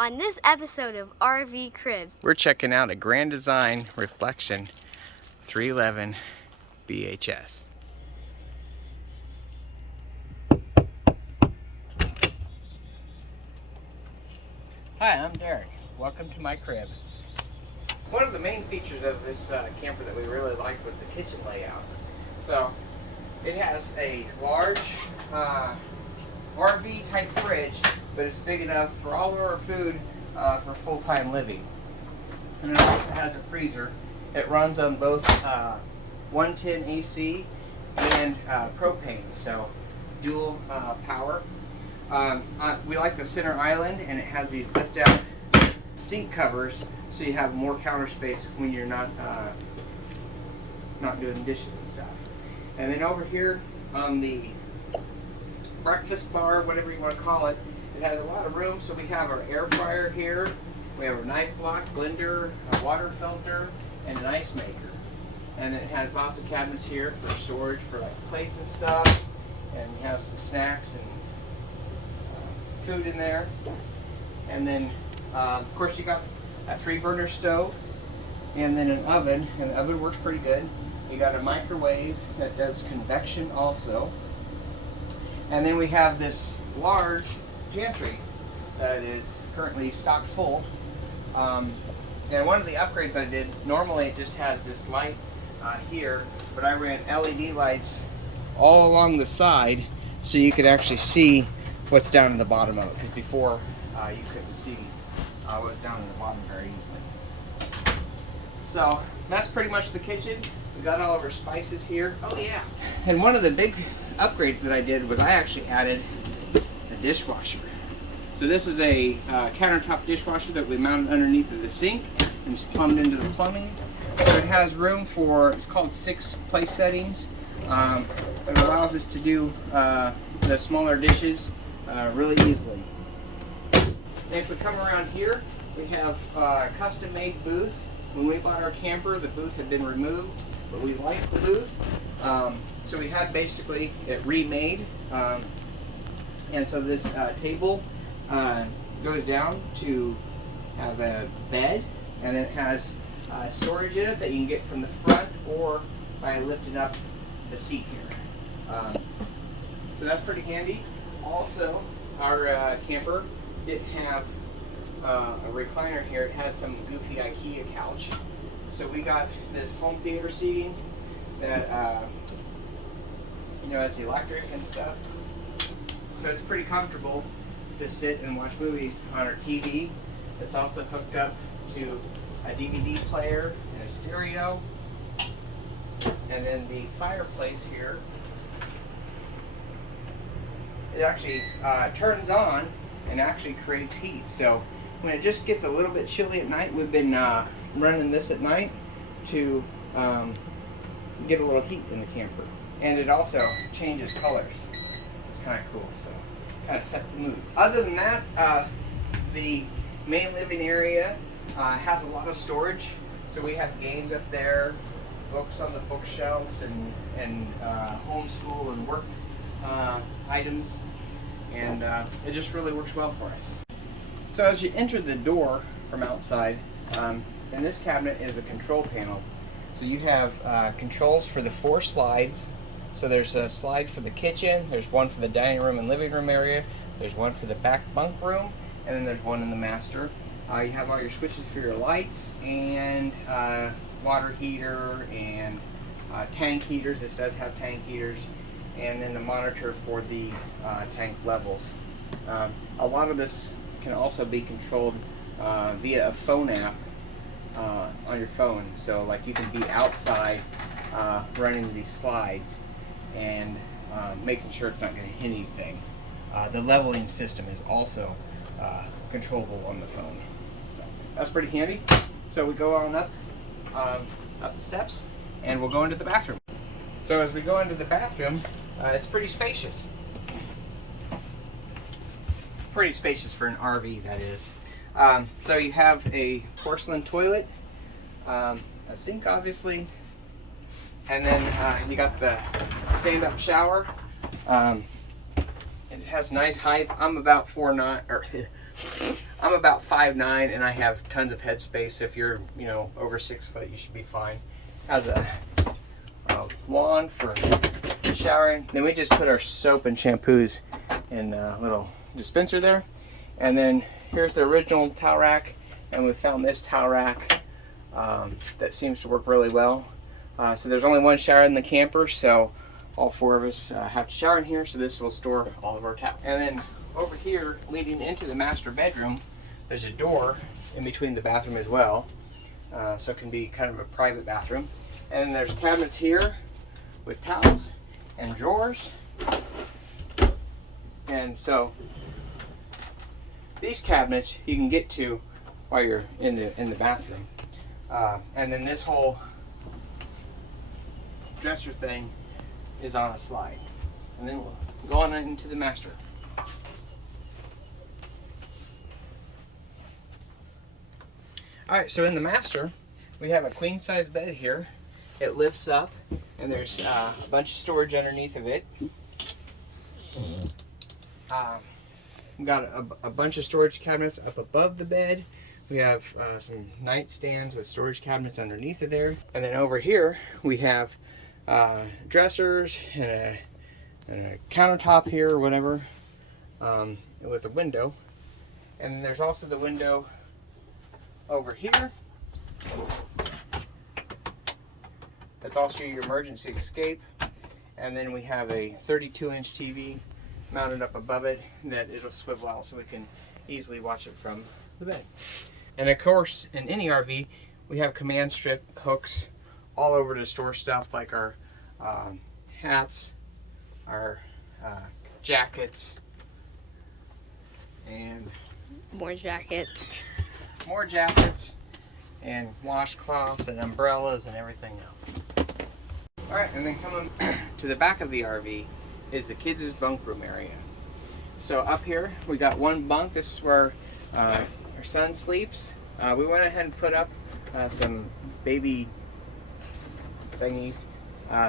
On this episode of RV Cribs, we're checking out a Grand Design Reflection 311 BHS. Hi, I'm Derek. Welcome to my crib. One of the main features of this camper that we really liked was the kitchen layout. So it has a large RV type fridge, but it's big enough for all of our food for full-time living. And it also has a freezer. It runs on both 110 AC and propane, so dual power. We like the center island, and it has these lift-out sink covers, so you have more counter space when you're not doing dishes and stuff. And then over here on the breakfast bar, whatever you want to call it, it has a lot of room. So we have our air fryer here, we have a knife block, blender, a water filter, and an ice maker. And it has lots of cabinets here for storage for like plates and stuff, and we have some snacks and food in there. And then of course you got a 3-burner stove, and then an oven, and the oven works pretty good. You got a microwave that does convection also. And then we have this large pantry that is currently stocked full. And one of the upgrades I did, normally it just has this light here, but I ran LED lights all along the side so you could actually see what's down in the bottom of it. Because before you couldn't see what's down in the bottom very easily. So that's pretty much the kitchen. We got all of our spices here. Oh yeah. And one of the big upgrades that I did was I actually added a dishwasher. So this is a countertop dishwasher that we mounted underneath of the sink and it's plumbed into the plumbing. So it has room for, it's called 6 place settings. It allows us to do the smaller dishes really easily. And if we come around here, we have a custom-made booth. When we bought our camper, the booth had been removed, but we liked the booth. So we had basically it remade. And so this table goes down to have a bed, and then it has storage in it that you can get from the front or by lifting up the seat here. So that's pretty handy. Also, our camper didn't have a recliner here. It had some goofy IKEA couch. So we got this home theater seating that has electric and stuff. So it's pretty comfortable to sit and watch movies on our TV. It's also hooked up to a DVD player and a stereo. And then the fireplace here, it actually turns on and actually creates heat. So when it just gets a little bit chilly at night, we've been running this at night to get a little heat in the camper. And it also changes colors. It's kind of cool, so kind of set the mood. Other than that, the main living area has a lot of storage. So we have games up there, books on the bookshelves, and homeschool and work items, and it just really works well for us. So as you enter the door from outside, in this cabinet is a control panel. So you have controls for the 4 slides. So there's a slide for the kitchen, there's one for the dining room and living room area, there's one for the back bunk room, and then there's one in the master. You have all your switches for your lights and water heater and tank heaters. This does have tank heaters, and then the monitor for the tank levels. A lot of this can also be controlled via a phone app on your phone. So like you can be outside running these slides and making sure it's not going to hit anything. The leveling system is also controllable on the phone. So that's pretty handy. So we go on up the steps, and we'll go into the bathroom. So as we go into the bathroom, it's pretty spacious. Pretty spacious for an RV, that is. So you have a porcelain toilet, a sink obviously, and then you got the stand-up shower. It has nice height. I'm about 4'9" I'm about 5'9" and I have tons of headspace. If you're, you know, over 6 foot, you should be fine. Has a wand for showering. Then we just put our soap and shampoos in a little dispenser there. And then here's the original towel rack, and we found this towel rack that seems to work really well. So there's only one shower in the camper, so all 4 of us have to shower in here, so this will store all of our towels. And then over here, leading into the master bedroom, there's a door in between the bathroom as well, so it can be kind of a private bathroom. And then there's cabinets here with towels and drawers. And so these cabinets you can get to while you're in the bathroom. And then this whole dresser thing is on a slide. And then we'll go on into the master. Alright, so in the master, we have a queen size bed here. It lifts up, and there's a bunch of storage underneath of it. We've got a bunch of storage cabinets up above the bed. We have some nightstands with storage cabinets underneath of there. And then over here, we have dressers and a countertop here or whatever, with a window. And then there's also the window over here. That's also your emergency escape. And then we have a 32-inch TV mounted up above it that it'll swivel out so we can easily watch it from the bed. And of course, in any RV, we have command strip hooks all over to store stuff like our hats, our jackets, and More jackets. And washcloths and umbrellas and everything else. Alright, and then coming to the back of the RV is the kids' bunk room area. So up here we got one bunk. This is where our son sleeps. We went ahead and put up some baby thingies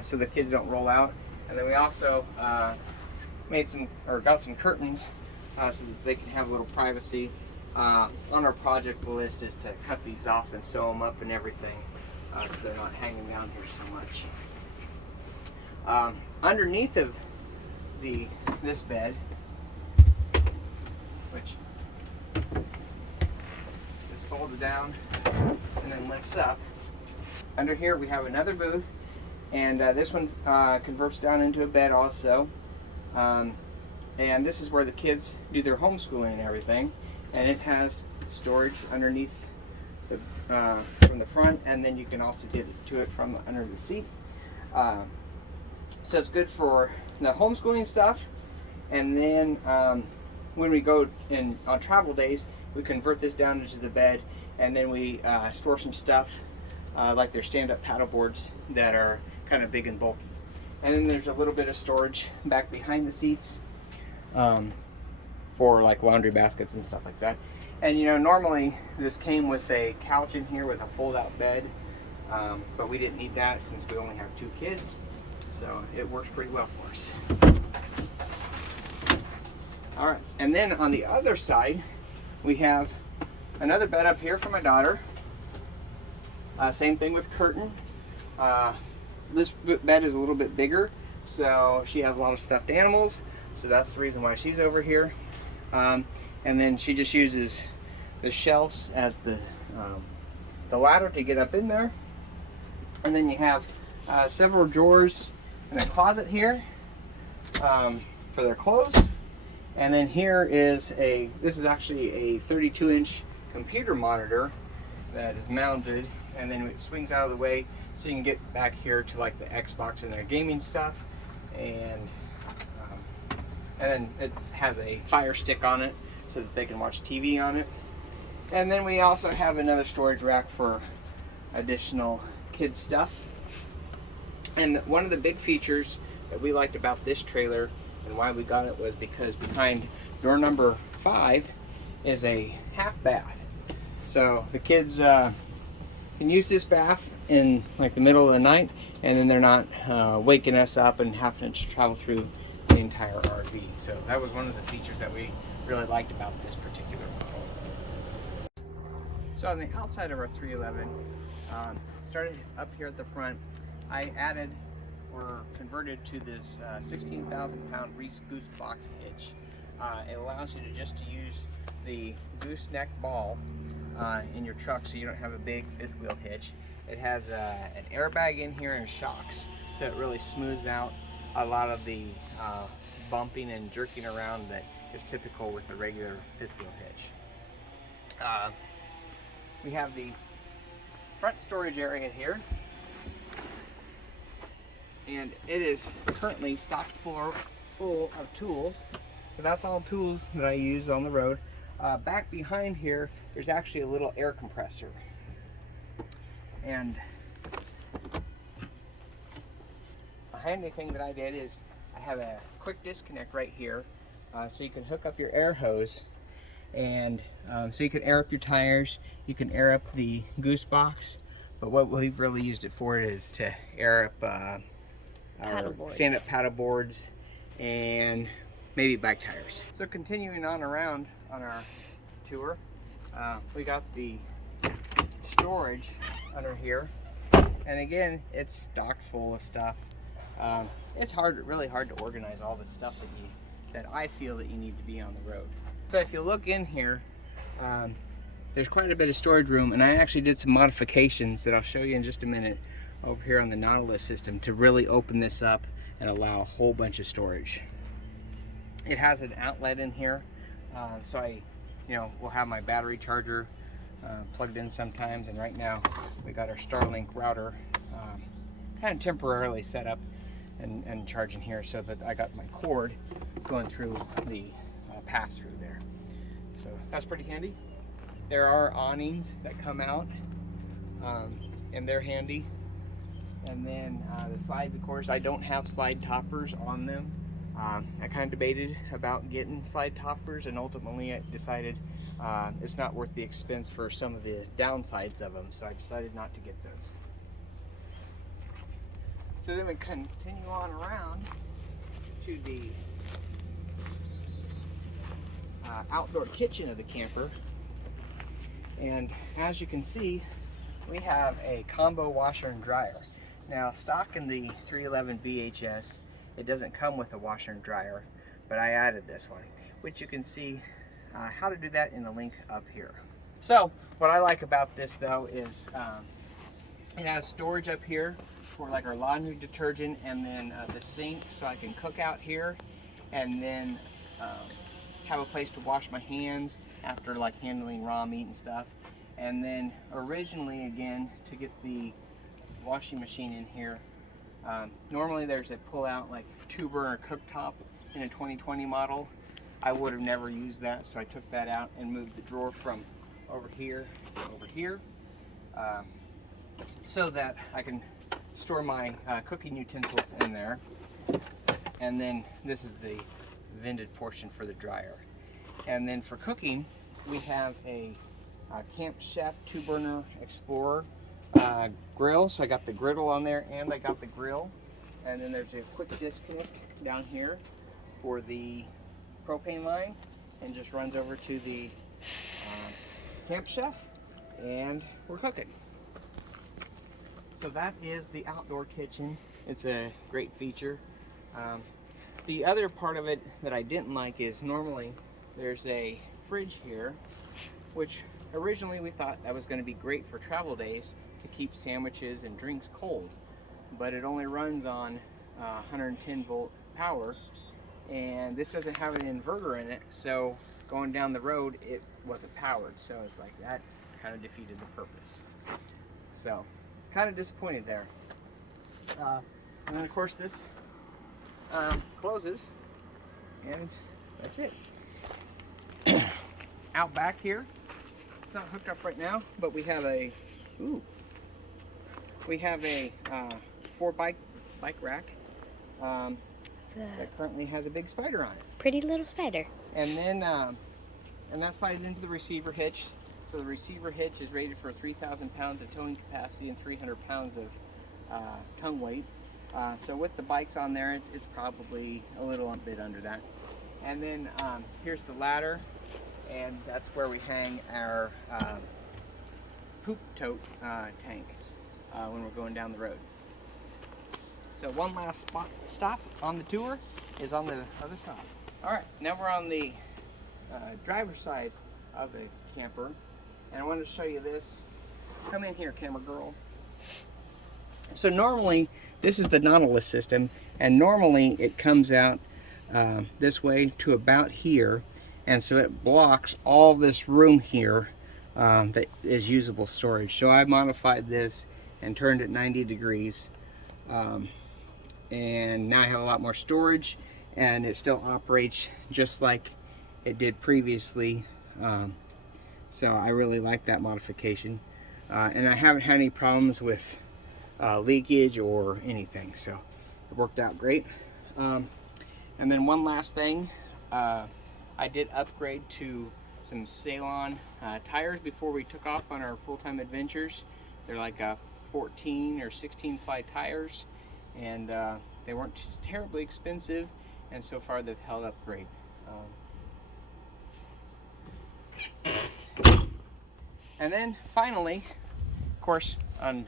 so the kids don't roll out. And then we also got some curtains so that they can have a little privacy. On our project list is to cut these off and sew them up and everything, so they're not hanging down here so much. Underneath of this bed, which is folded down and then lifts up, under here we have another booth, and this one converts down into a bed also. And this is where the kids do their homeschooling and everything. And it has storage underneath from the front, and then you can also get to it from under the seat. So it's good for the homeschooling stuff. And then when we go on travel days, we convert this down into the bed, and then we store some stuff like their stand-up paddle boards that are kind of big and bulky. And then there's a little bit of storage back behind the seats. For like laundry baskets and stuff like that. And you know, normally this came with a couch in here with a fold-out bed, but we didn't need that since we only have 2 kids, so it works pretty well for us. All right, and then on the other side we have another bed up here for my daughter. Same thing with curtain. This bed is a little bit bigger, so she has a lot of stuffed animals, so that's the reason why she's over here. And then she just uses the shelves as the ladder to get up in there. And then you have several drawers and a closet here for their clothes. And then here is this is actually a 32-inch computer monitor that is mounted, and then it swings out of the way so you can get back here to like the Xbox and their gaming stuff. And then it has a Fire Stick on it so that they can watch TV on it. And then we also have another storage rack for additional kids stuff. And one of the big features that we liked about this trailer and why we got it was because behind door number 5 is a half bath. So the kids can use this bath in like the middle of the night, and then they're not waking us up and having to travel through the entire RV. So that was one of the features that we really liked about this particular boat. So on the outside of our 311, started up here at the front, I added or converted to this 16,000 pound Reese goose box hitch. It allows you to use the gooseneck ball in your truck so you don't have a big fifth wheel hitch. It has an airbag in here and shocks, so it really smooths out a lot of the bumping and jerking around that is typical with the regular fifth wheel hitch. We have the front storage area here, and it is currently stocked full of tools. So that's all tools that I use on the road. Back behind here, there's actually a little air compressor. And a handy thing that I did is I have a quick disconnect right here, so you can hook up your air hose, and so you can air up your tires, you can air up the goose box, but what we've really used it for is to air up our stand-up paddle boards and maybe bike tires. So continuing on around on our tour, we got the storage under here, and again, it's stocked full of stuff. It's really hard to organize all the stuff that I feel that you need to be on the road. So if you look in here, there's quite a bit of storage room, and I actually did some modifications that I'll show you in just a minute over here on the Nautilus system to really open this up and allow a whole bunch of storage. It has an outlet in here, so I will have my battery charger plugged in sometimes, and right now we got our Starlink router kind of temporarily set up and charging here, so that I got my cord going through the pass-through there. So that's pretty handy. There are awnings that come out, and they're handy. And then the slides, of course, I don't have slide toppers on them. I kind of debated about getting slide toppers, and ultimately I decided it's not worth the expense for some of the downsides of them, so I decided not to get those. So then we continue on around to the outdoor kitchen of the camper, and as you can see, we have a combo washer and dryer. Now, stock in the 311 VHS, it doesn't come with a washer and dryer, but I added this one, which you can see how to do that in the link up here. So what I like about this though is it has storage up here for like our laundry detergent, and then the sink, so I can cook out here, and then have a place to wash my hands after like handling raw meat and stuff. And then originally, again, to get the washing machine in here, normally there's a pull out like 2-burner cooktop in a 2020 model. I would have never used that, so I took that out and moved the drawer from over here to over here, so that I can store my cooking utensils in there. And then this is the vented portion for the dryer. And then for cooking, we have a Camp Chef 2-burner Explorer grill. So I got the griddle on there, and I got the grill. And then there's a quick disconnect down here for the propane line, and just runs over to the Camp Chef, and we're cooking. So that is the outdoor kitchen. It's a great feature. The other part of it that I didn't like is normally there's a fridge here, which originally we thought that was going to be great for travel days to keep sandwiches and drinks cold, but it only runs on 110 volt power, and this doesn't have an inverter in it, so going down the road it wasn't powered, so it's like that kind of defeated the purpose. So kind of disappointed there. And then of course this closes, and that's it. Out back here, it's not hooked up right now, but we have a 4 bike rack that currently has a big spider on it. Pretty little spider. And then and that slides into the receiver hitch. So the receiver hitch is rated for 3,000 pounds of towing capacity and 300 pounds of tongue weight. So with the bikes on there, it's probably a little bit under that. And then here's the ladder, and that's where we hang our poop tote tank when we're going down the road. So one last stop on the tour is on the other side. All right, now we're on the driver's side of the camper, and I wanted to show you this. Come in here, camera girl. So normally, this is the Nautilus system, and normally it comes out this way to about here, and so it blocks all this room here that is usable storage. So I modified this and turned it 90 degrees, and now I have a lot more storage, and it still operates just like it did previously. So I really like that modification, and I haven't had any problems with leakage or anything, so it worked out great. And then one last thing, I did upgrade to some Ceylon tires before we took off on our full-time adventures. They're like 14 or 16 ply tires, and they weren't terribly expensive, and so far they've held up great. And then finally, of course, on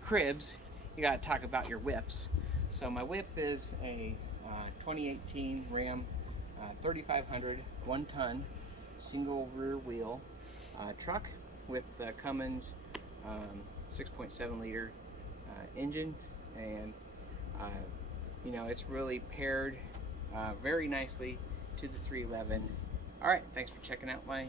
cribs, you got to talk about your whips. So my whip is a 2018 Ram 3500 1-ton single rear wheel truck with the Cummins 6.7 liter engine, and you know, it's really paired very nicely to the 311. All right, thanks for checking out my